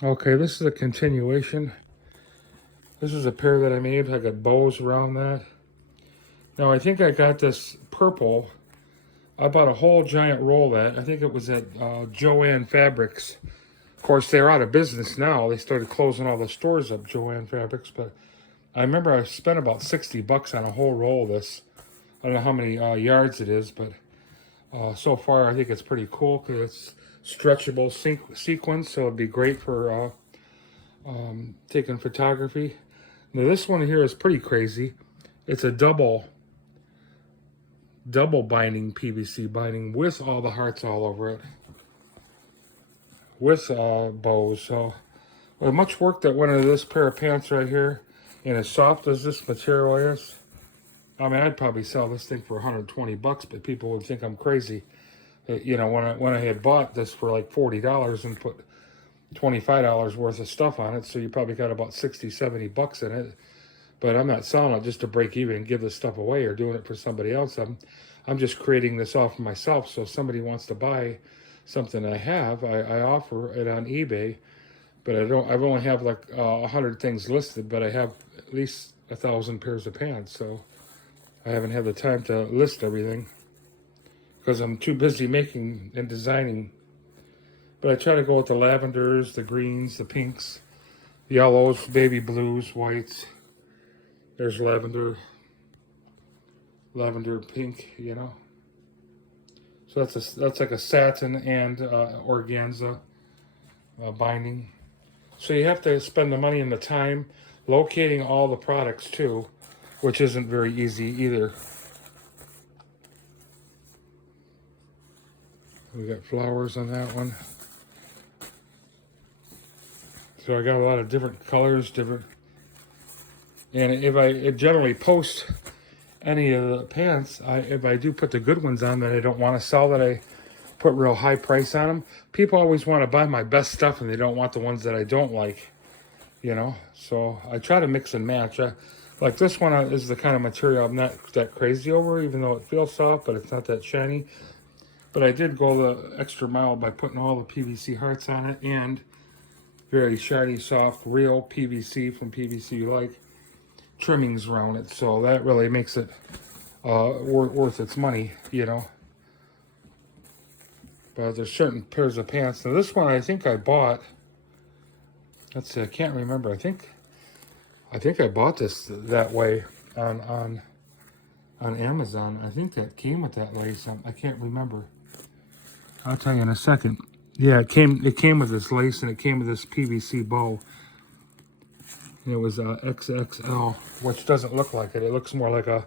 Okay, this is a continuation. This is a pair that I made. I got bows around that. Now I think I got this purple. I bought a whole giant roll of that. I think it was at Jo-Ann Fabrics. Of course, they're out of business now. They started closing all the stores up, Jo-Ann Fabrics. But I remember I spent about 60 bucks on a whole roll of this. I don't know how many yards it is, but so far I think it's pretty cool because it's stretchable sequence, so it'd be great for taking photography. Now this one here is pretty crazy. It's a double binding PVC binding with all the hearts all over it, with bows. So with much work that went into this pair of pants right here, and as soft as this material is, I mean, I'd probably sell this thing for 120 bucks, but people would think I'm crazy. You know, when I had bought this for like $40 and put $25 worth of stuff on it, so you probably got about 60, 70 bucks in it. But I'm not selling it just to break even and give this stuff away or doing it for somebody else. I'm just creating this all for myself. So if somebody wants to buy something I have, I offer it on eBay. But I've only have like 100 things listed, but I have at least 1,000 pairs of pants. So I haven't had the time to list everything because I'm too busy making and designing. But I try to go with the lavenders, the greens, the pinks, yellows, baby blues, whites. There's lavender pink, you know. So that's like a satin and organza binding. So you have to spend the money and the time locating all the products too, which isn't very easy either. We got flowers on that one. So I got a lot of different colors, and if I generally post any of the pants, if I do put the good ones on that I don't want to sell, that I put real high price on them, people always want to buy my best stuff and they don't want the ones that I don't like, you know. So I try to mix and match. Like this one is the kind of material I'm not that crazy over, even though it feels soft, but it's not that shiny. But I did go the extra mile by putting all the PVC hearts on it and very shiny, soft, real PVC from PVC like trimmings around it. So that really makes it worth its money, you know. But there's certain pairs of pants. Now this one I think I bought. Let's see, I can't remember. I think I bought this that way on Amazon. I think that came with that lace. I can't remember. I'll tell you in a second. Yeah, it came with this lace and it came with this PVC bow. And it was XXL, which doesn't look like it. It looks more like a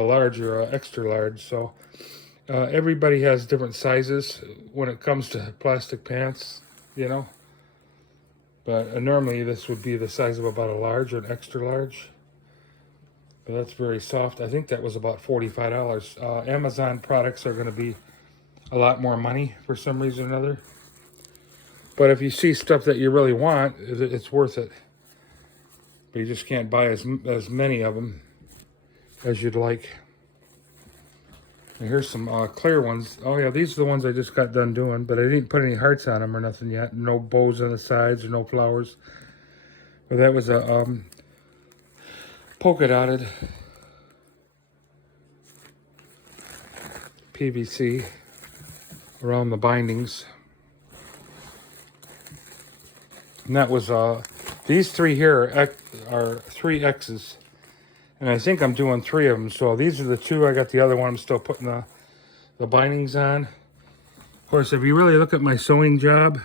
large or a extra large. So everybody has different sizes when it comes to plastic pants, you know. But normally this would be the size of about a large or an extra large. But that's very soft. I think that was about $45. Amazon products are going to be a lot more money for some reason or another. But if you see stuff that you really want, it's worth it. But you just can't buy as many of them as you'd like. And here's some clear ones. Oh yeah, these are the ones I just got done doing, but I didn't put any hearts on them or nothing yet. No bows on the sides or no flowers. But that was a polka dotted PVC around the bindings. And that was, these three here are 3X's. And I think I'm doing 3 of them. So these are the 2. I got the other one. I'm still putting the bindings on. Of course, if you really look at my sewing job,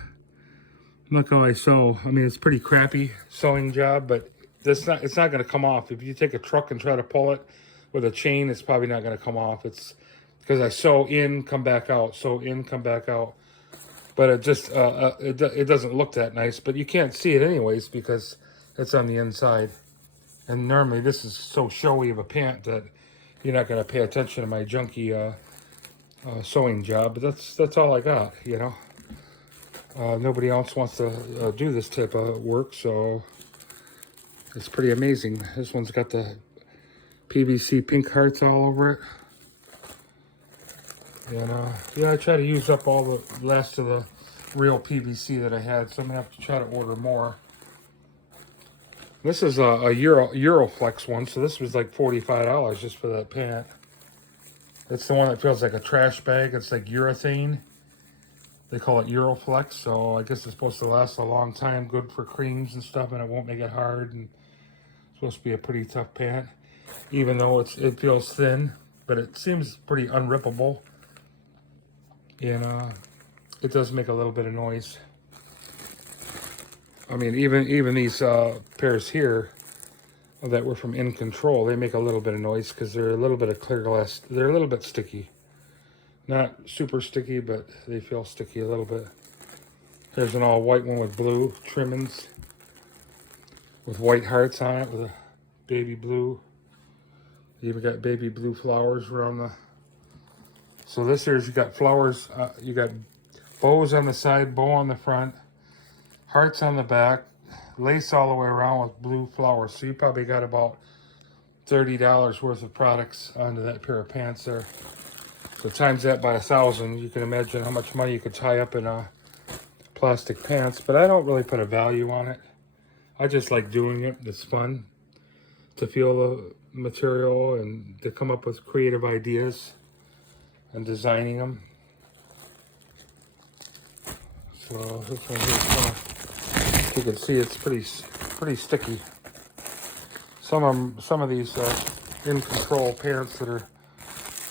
look how I sew. I mean, it's pretty crappy sewing job, but it's not going to come off. If you take a truck and try to pull it with a chain, it's probably not going to come off. It's because I sew in, come back out, sew in, come back out. But it just, it doesn't look that nice, but you can't see it anyways because it's on the inside. And normally this is so showy of a pant that you're not going to pay attention to my junky sewing job. But that's all I got, you know. Nobody else wants to do this type of work, so it's pretty amazing. This one's got the PVC pink hearts all over it. And yeah, I try to use up all the last of the real PVC that I had, so I'm gonna have to try to order more. This is a Euroflex one, so this was like $45 just for that pant. It's the one that feels like a trash bag. It's like urethane. They call it Euroflex, so I guess it's supposed to last a long time. Good for creams and stuff, and it won't make it hard. And it's supposed to be a pretty tough pant, even though it feels thin, but it seems pretty unrippable. And it does make a little bit of noise. I mean, even these pairs here that were from In Control, they make a little bit of noise because they're a little bit of clear glass. They're a little bit sticky. Not super sticky, but they feel sticky a little bit. There's an all white one with blue trimmings, with white hearts on it, with a baby blue. You even got baby blue flowers around the... So this here's, you got flowers, you got bows on the side, bow on the front, hearts on the back, lace all the way around with blue flowers. So you probably got about $30 worth of products onto that pair of pants there. So times that by 1,000, you can imagine how much money you could tie up in plastic pants. But I don't really put a value on it. I just like doing it. It's fun to feel the material and to come up with creative ideas and designing them. So this one here, you can see it's pretty sticky. Some of these In Control pants that are,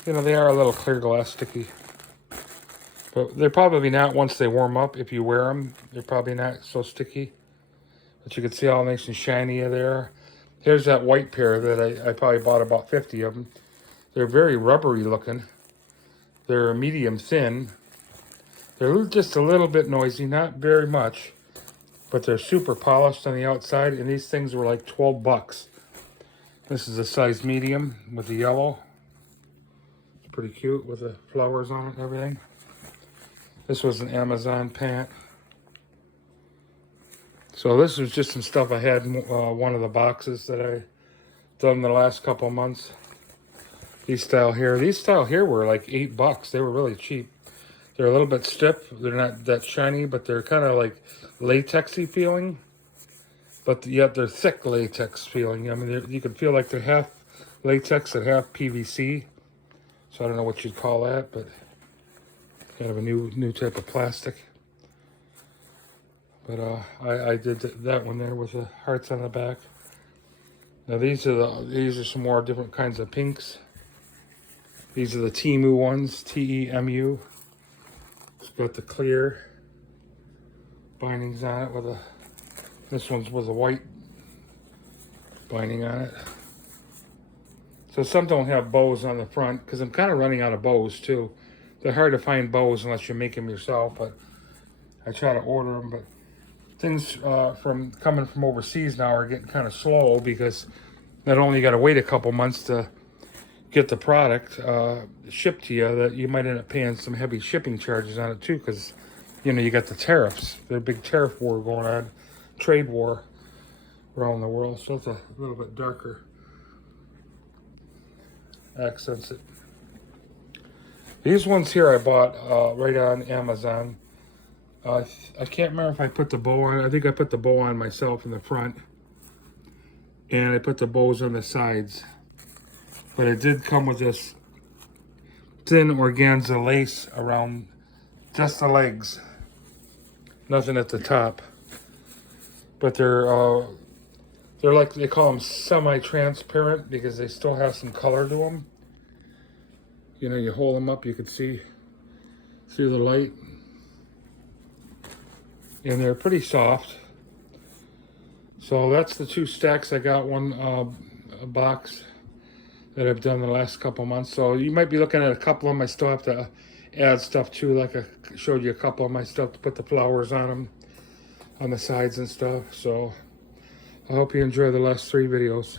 you know, they are a little clear glass sticky, but they're probably not once they warm up. If you wear them, they're probably not so sticky. But you can see all nice and shiny there. Here's that white pair that I probably bought about 50 of them. They're very rubbery looking. They're medium thin. They're just a little bit noisy, not very much, but they're super polished on the outside, and these things were like 12 bucks. This is a size medium with the yellow. It's pretty cute with the flowers on it and everything. This was an Amazon pant. So this was just some stuff I had in one of the boxes that I done the last couple of months. These style here were like 8 bucks. They were really cheap. They're a little bit stiff. They're not that shiny, but they're kind of like latexy feeling. But yet they're thick latex feeling. I mean, you can feel like they're half latex and half PVC. So I don't know what you'd call that, but kind of a new type of plastic. But I did that one there with the hearts on the back. Now these are some more different kinds of pinks. These are the Temu ones, T-E-M-U. It's got the clear bindings on it with a. This one's with a white binding on it. So some don't have bows on the front because I'm kind of running out of bows too. They're hard to find bows unless you make them yourself, but I try to order them. But things from coming from overseas now are getting kind of slow because not only you got to wait a couple months to get the product shipped to you, that you might end up paying some heavy shipping charges on it too, because you know you got the tariffs. There's a big tariff war going on, trade war around the world. So it's a little bit darker accents it. These ones here I bought right on Amazon. I can't remember if I put the bow on. I think I put the bow on myself in the front, and I put the bows on the sides. But it did come with this thin organza lace around just the legs. Nothing at the top. But they're like, they call them semi-transparent because they still have some color to them. You know, you hold them up, you can see through the light. And they're pretty soft. So that's the 2 stacks. I got one a box that I've done the last couple months. So you might be looking at a couple of them. I still have to add stuff too, like I showed you a couple of my stuff to put the flowers on them, on the sides and stuff. So I hope you enjoy the last 3 videos.